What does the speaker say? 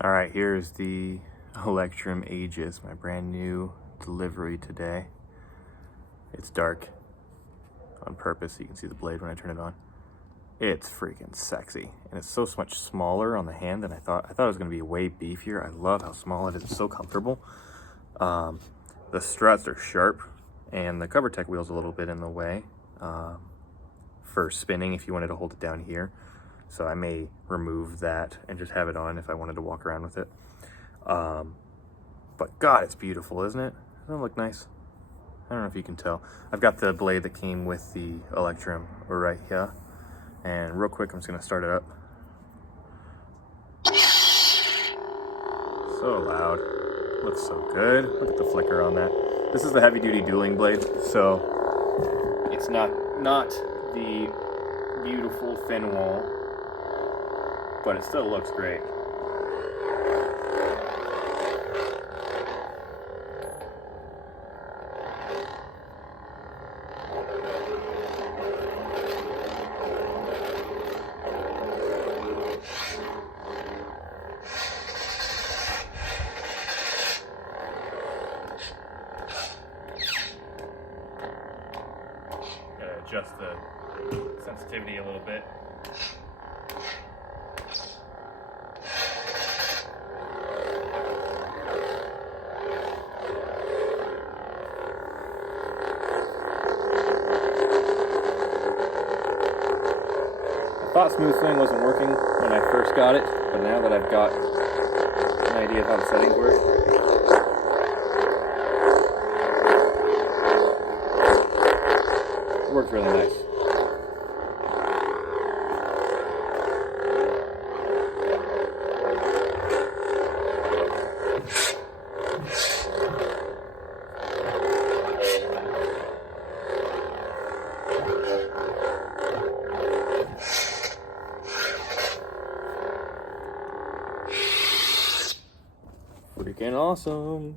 All right, here's the Electrum Aegis, my brand new delivery today. It's dark on purpose so you can see the blade when I turn it on. It's freaking sexy, and it's so much smaller on the hand than I thought. I thought it was gonna be way beefier. I love how small it is, it's so comfortable. The struts are sharp, and the cover tech wheel's a little bit in the way for spinning if you wanted to hold it down here. So I may remove that and just have it on if I wanted to walk around with it. But God, it's beautiful, isn't it? Doesn't it look nice? I don't know if you can tell. I've got the blade that came with the Electrum right here. And real quick, I'm just gonna start it up. So loud, looks so good. Look at the flicker on that. This is the heavy duty dueling blade, so it's not the beautiful thin wall, but it still looks great. Gotta adjust the sensitivity a little bit. I thought SMOOTHSWING wasn't working when I first got it, but now that I've got an idea of how the settings work, it works really nice. Freaking awesome.